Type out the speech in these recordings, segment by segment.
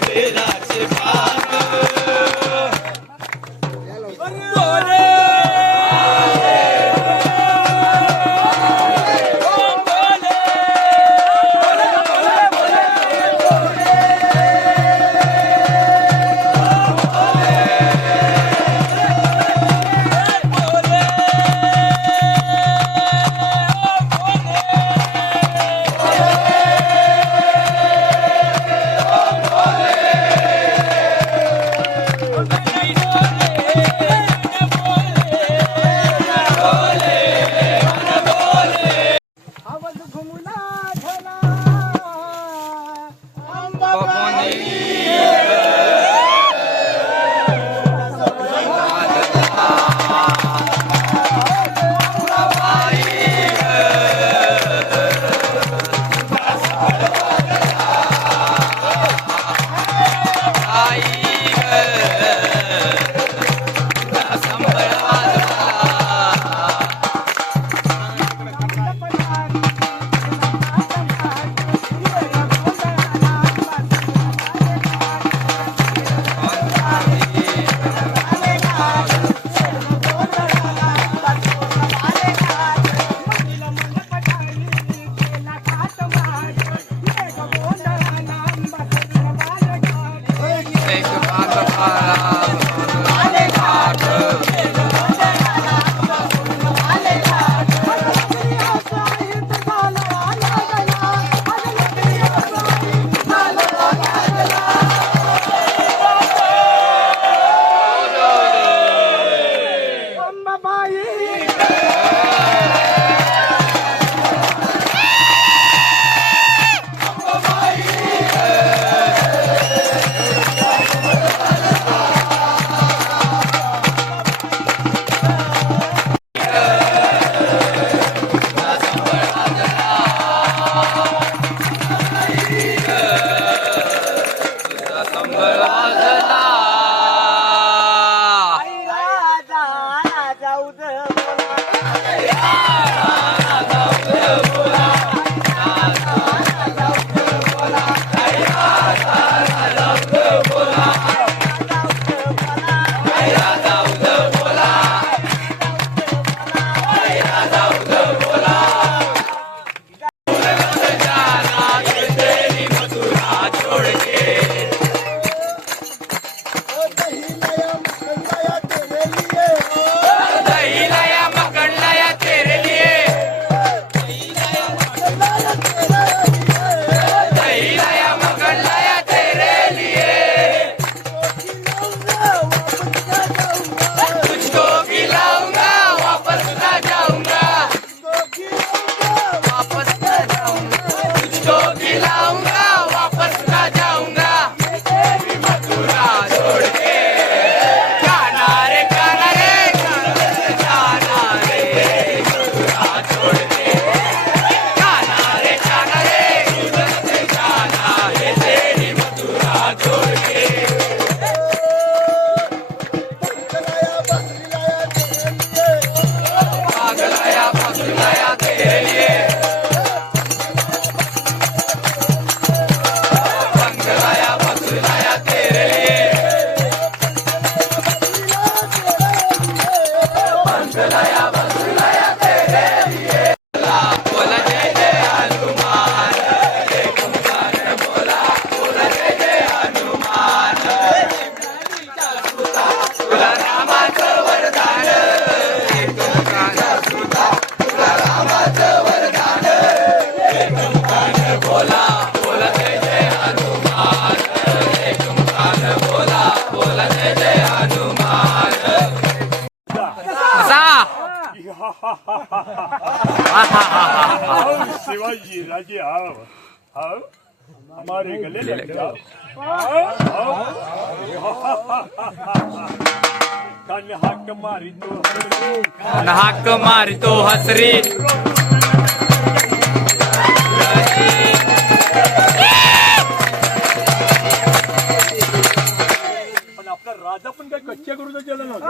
beberá. Bye. 哎 हाक मारितो हसरी. पण आपला राजा पण काय कच्च्या करून केलं नव्हतं.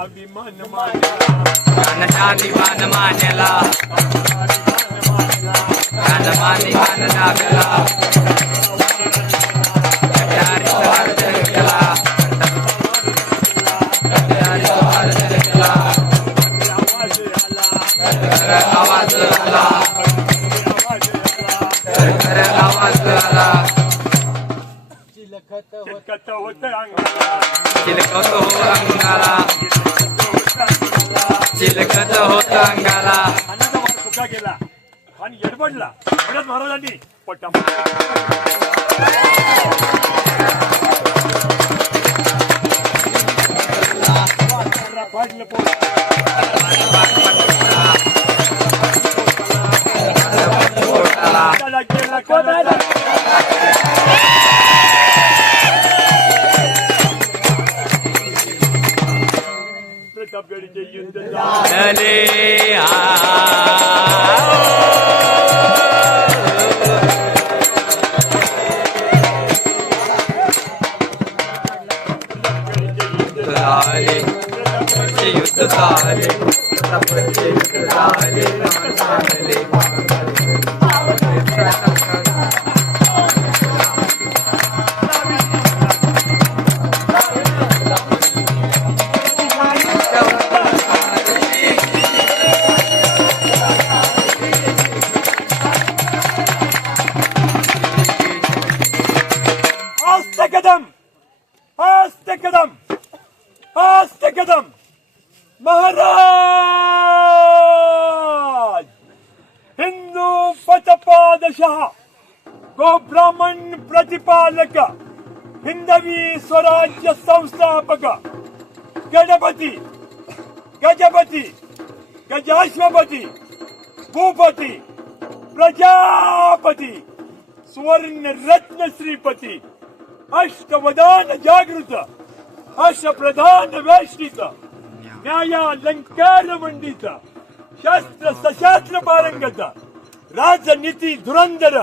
अभिमान मानला कानचा दिवान मान्याला. मान लागला കബളിയുണ്ട് आस्ते कदम महाराज! हिंदू पतपादशः गो ब्राह्मण प्रतिपालक हिंदवी स्वराज्य संस्थापक गणपती गजपती गजाश्वपती भूपती प्रजापती सुवर्ण रत्न श्रीपती अष्टवदान जागृत अष्टप्रधान न्याया न्यायालंकार मंडीचा शस्त्र सशास्त्र पारंगता राजनीती धुरंधर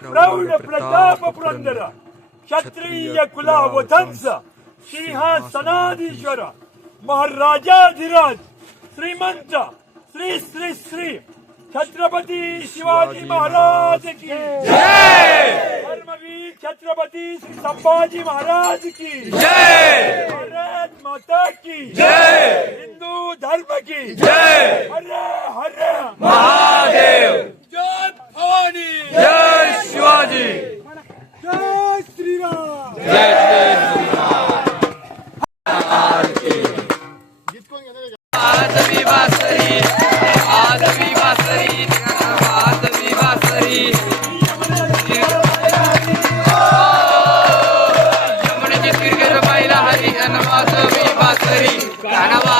प्रौढ प्रताप पुरंदर क्षत्रिय कुलावधंस सिंहासनाधीश्वर महाराजाधिराज श्रीमंत श्री श्री श्री। छत्रपती शिवाजी महाराज की। धर्मवीर छत्रपति श्री संभाजी महाराज की। जय! भारत माता की। हिंदू धर्म की। जय! हर हर महादेव। जय भवानी। जय शिवाजी। जय श्री राम जय श्री मी बासरी आज बासरी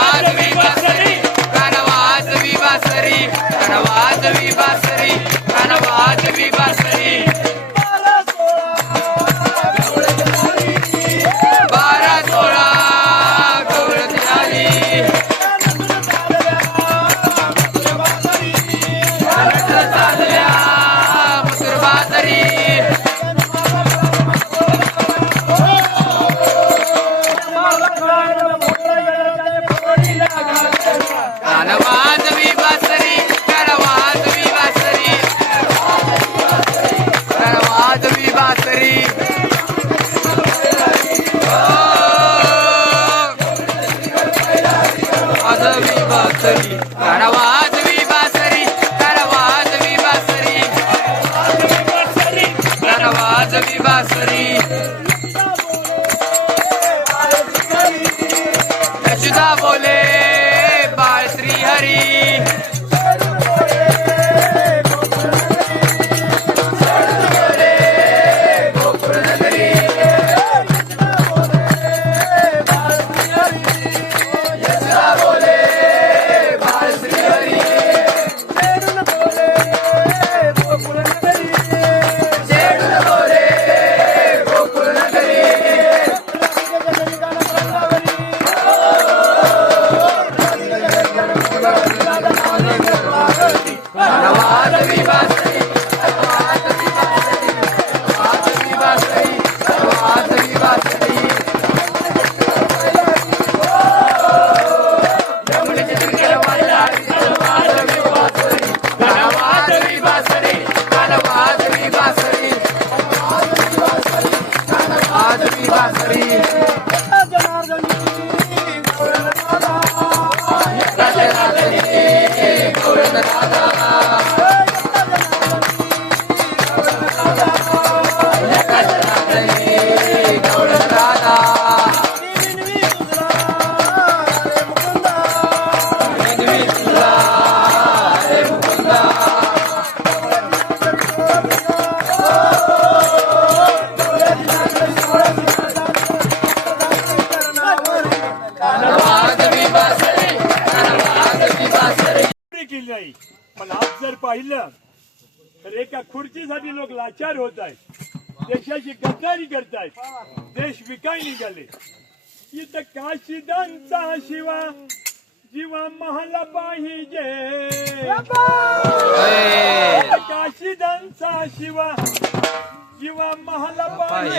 आजवी बासरी कानवाजवी बासरी. बासरी.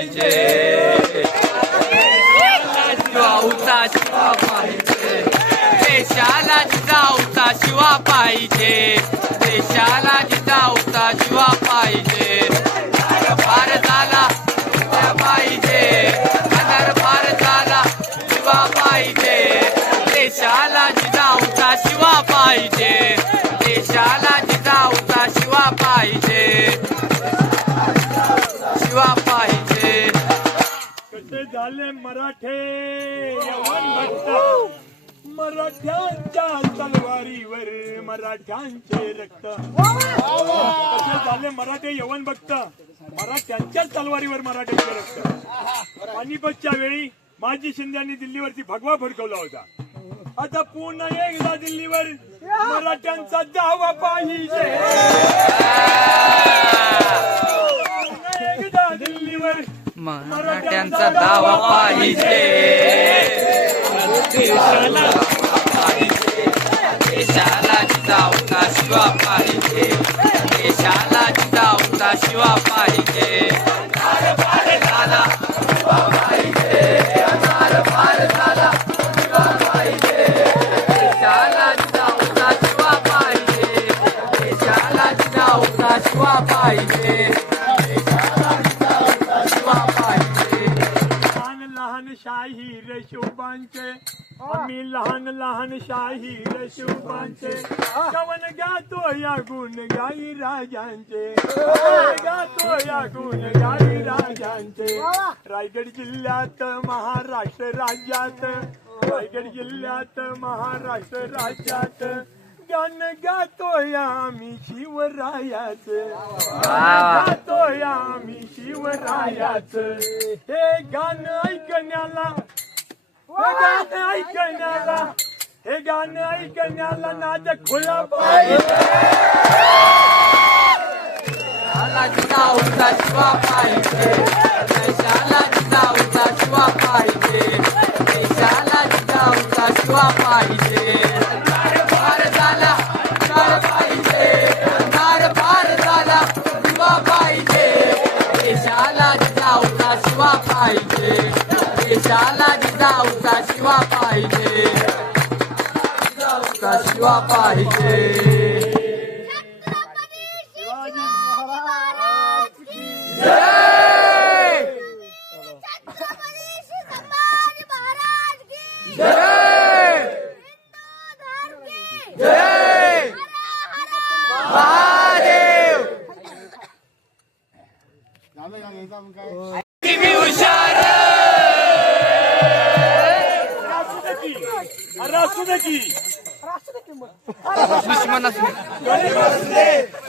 पाहिजे. जाऊचा शिवा पाहिजे. देशाला जाऊचा शिवा पाहिजे. मराठे यवन भक्त मराठ्यांच्या तलवारीवर मराठ्यांचे रक्त. कसे झाले मराठे यवन भक्त मराठ्यांच्याच तलवारीवर मराठ्यांचे रक्त. पानिपतच्या वेळी माजी शिंद्यांनी दिल्लीवरती भगवा फडकवला होता. आता पुन्हा एकदा दिल्लीवर मराठ्यांचा दावा पाहिजे पुन्हा एकदा दिल्लीवर मराठ्यांचा दावा पाहिजे. देशाला जिजाऊचा शिवा पाहिजे. देशाला जिजाऊचा शिवा पाहिजे. लहान लहान शाहीर शोभांचे कवन गातो या गुण गाई राजांचे. गातो या गुण गाई राजांचे. रायगड जिल्ह्यात महाराष्ट्र राज्यात. रायगड जिल्ह्यात महाराष्ट्र राज्यात. गाणं गातोय आम्ही शिवरायाच. गातोय आम्ही शिवरायाच. हे गाणं ऐकण्याला Hegane aikenala, hegane aikenala na de kula pai. Allah jina uta shwa pai. Allah jina uta shwa pai. Allah jina uta shwa pai. जिजाऊचा Shiva पाहिजे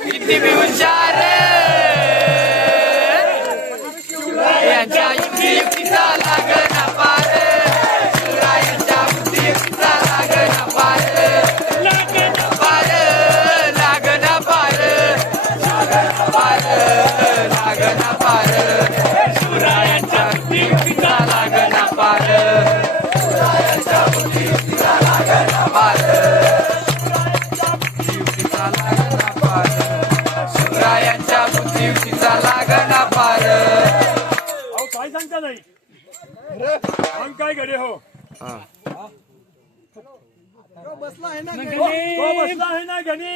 किती टीव्ही हुशार काय घडे हो? बसला आहे ना बसला आहे ना गणी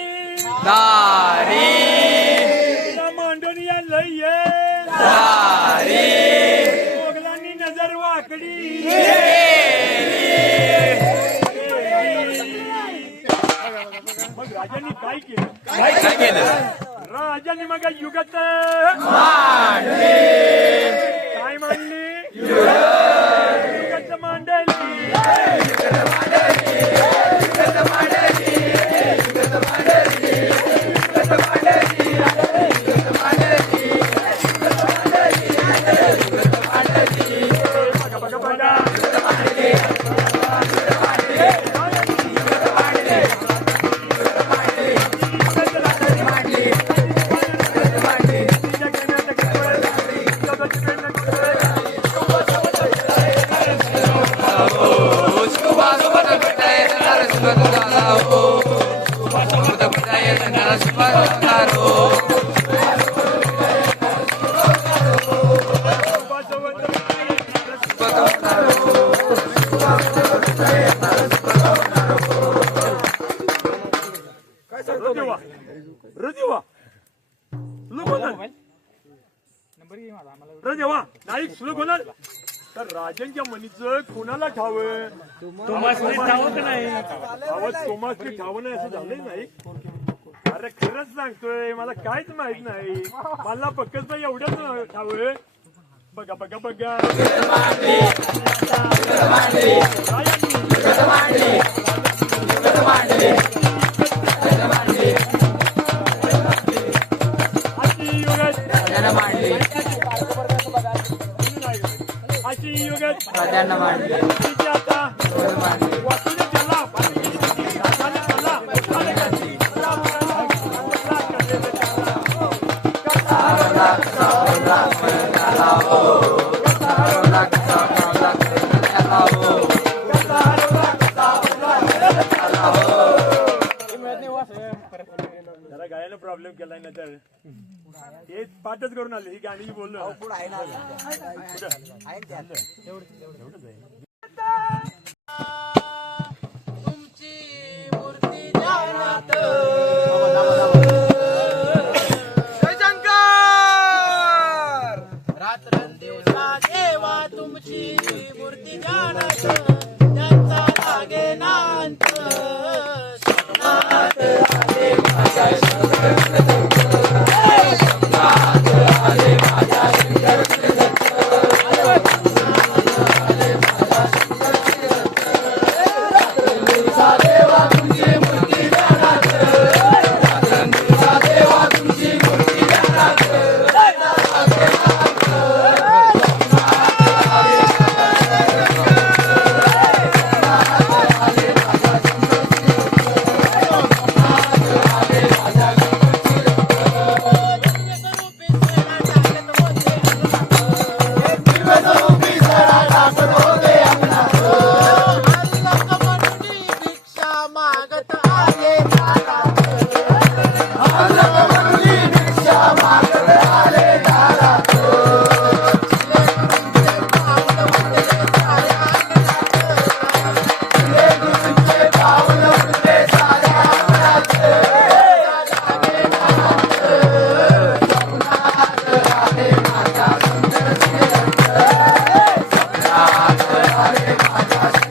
मांडणी या लई मोगलांनी नजर वाकडी. मग राजांनी काय केलं? काय केलं? राजांनी मग युगत काय मांडली? Hey! का असं झालंय नाही? अरे खरंच सांगतोय मला काहीच माहीत नाही. मला पक्कच भाई एवढंच ठाव बघा बघा बघा. अशी युगत. आता पाठच करून आले ही गाणी बोललो Bye.